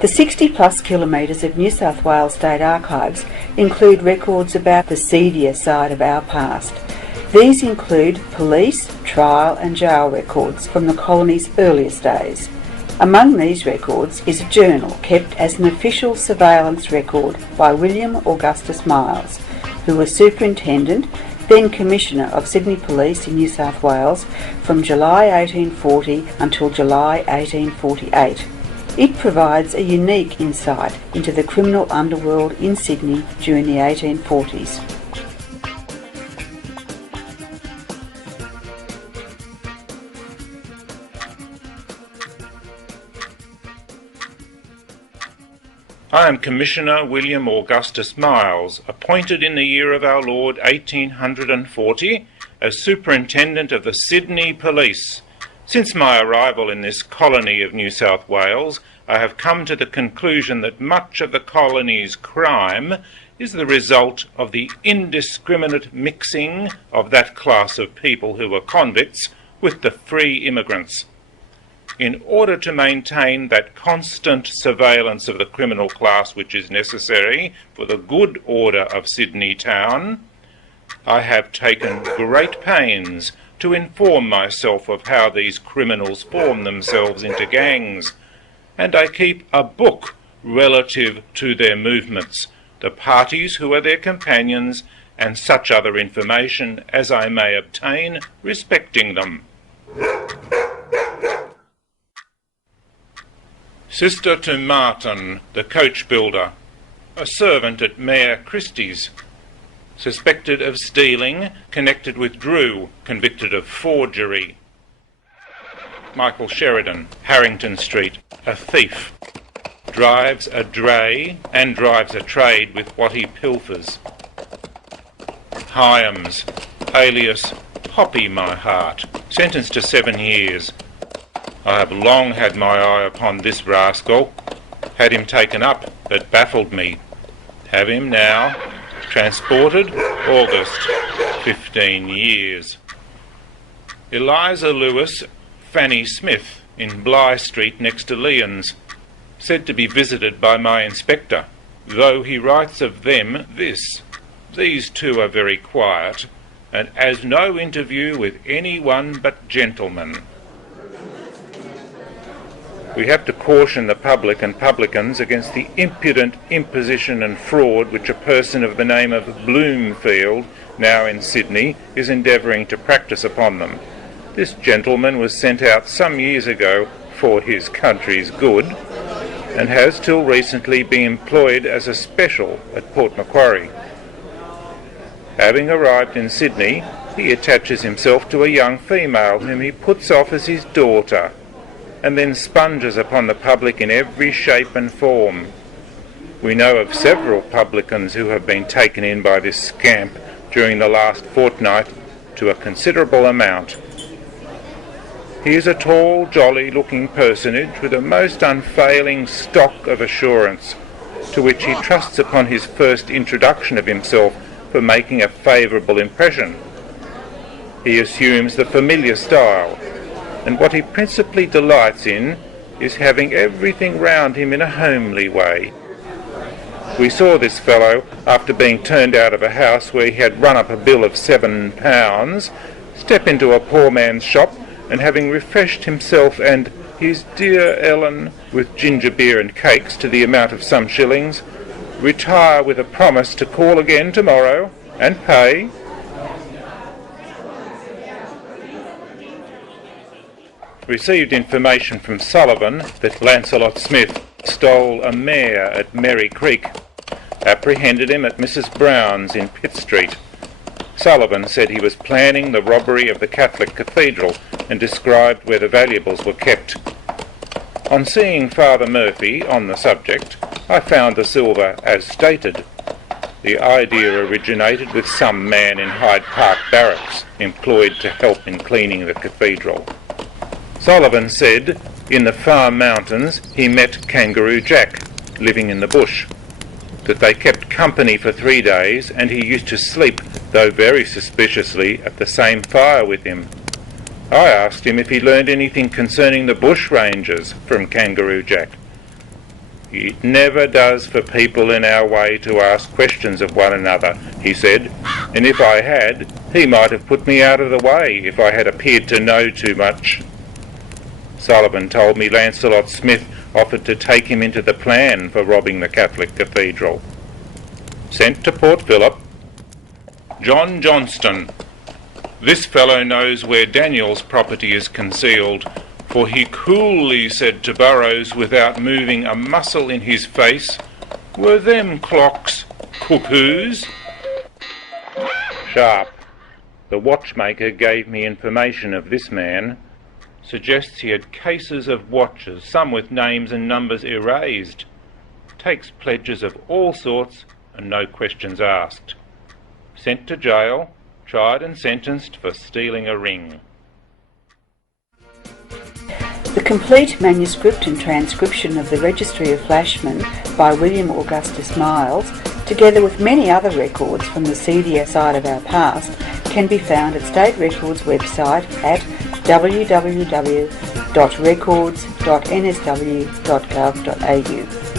The 60 plus kilometres of New South Wales State Archives include records about the seedier side of our past. These include police, trial and jail records from the colony's earliest days. Among these records is a journal kept as an official surveillance record by William Augustus Miles, who was Superintendent, then Commissioner of Sydney Police in New South Wales from July 1840 until July 1848. It provides a unique insight into the criminal underworld in Sydney during the 1840s. I am Commissioner William Augustus Miles, appointed in the year of our Lord 1840 as Superintendent of the Sydney Police. Since my arrival in this colony of New South Wales, I have come to the conclusion that much of the colony's crime is the result of the indiscriminate mixing of that class of people who were convicts with the free immigrants. In order to maintain that constant surveillance of the criminal class which is necessary for the good order of Sydney town, I have taken great pains to inform myself of how these criminals form themselves into gangs, and I keep a book relative to their movements, the parties who are their companions, and such other information as I may obtain respecting them. Sister to Martin, the coach builder, a servant at Mayor Christie's, suspected of stealing, connected with Drew, convicted of forgery. Michael Sheridan, Harrington Street, a thief, drives a dray and drives a trade with what he pilfers. Hyams, alias Poppy My Heart, sentenced to 7 years. I have long had my eye upon this rascal, had him taken up, but baffled me. Have him now, transported, August, 15 years. Eliza Lewis, Fanny Smith, in Bligh Street next to Lyons, said to be visited by my inspector, though he writes of them this: these two are very quiet, and as no interview with any one but gentlemen. We have to caution the public and publicans against the impudent imposition and fraud which a person of the name of Bloomfield, now in Sydney, is endeavouring to practise upon them. This gentleman was sent out some years ago for his country's good, and has till recently been employed as a special at Port Macquarie. Having arrived in Sydney, he attaches himself to a young female whom he puts off as his daughter, and then sponges upon the public in every shape and form. We know of several publicans who have been taken in by this scamp during the last fortnight to a considerable amount. He is a tall, jolly-looking personage with a most unfailing stock of assurance, to which he trusts upon his first introduction of himself for making a favourable impression. He assumes the familiar style, and what he principally delights in is having everything round him in a homely way. We saw this fellow, after being turned out of a house where he had run up a bill of £7, step into a poor man's shop, and having refreshed himself and his dear Ellen with ginger beer and cakes to the amount of some shillings, retire with a promise to call again tomorrow and pay. Received information from Sullivan that Lancelot Smith stole a mare at Merry Creek. Apprehended him at Mrs. Brown's in Pitt Street. Sullivan said he was planning the robbery of the Catholic Cathedral and described where the valuables were kept. On seeing Father Murphy on the subject, I found the silver as stated. The idea originated with some man in Hyde Park Barracks employed to help in cleaning the cathedral. Sullivan said in the far mountains he met Kangaroo Jack, living in the bush, that they kept company for 3 days, and he used to sleep, though very suspiciously, at the same fire with him. I asked him if he learned anything concerning the bush rangers from Kangaroo Jack. "It never does for people in our way to ask questions of one another," he said, "and if I had, he might have put me out of the way if I had appeared to know too much." Sullivan told me Lancelot Smith offered to take him into the plan for robbing the Catholic cathedral. Sent to Port Phillip. John Johnston. This fellow knows where Daniel's property is concealed, for he coolly said to Burrows without moving a muscle in his face, "Were them clocks cuckoos?" Sharp. The watchmaker gave me information of this man. Suggests he had cases of watches, some with names and numbers erased. Takes pledges of all sorts and no questions asked. Sent to jail, tried and sentenced for stealing a ring. The complete manuscript and transcription of the Registry of Flash Men by William Augustus Miles, together with many other records from the seedier side of our past, can be found at State Records website at www.records.nsw.gov.au.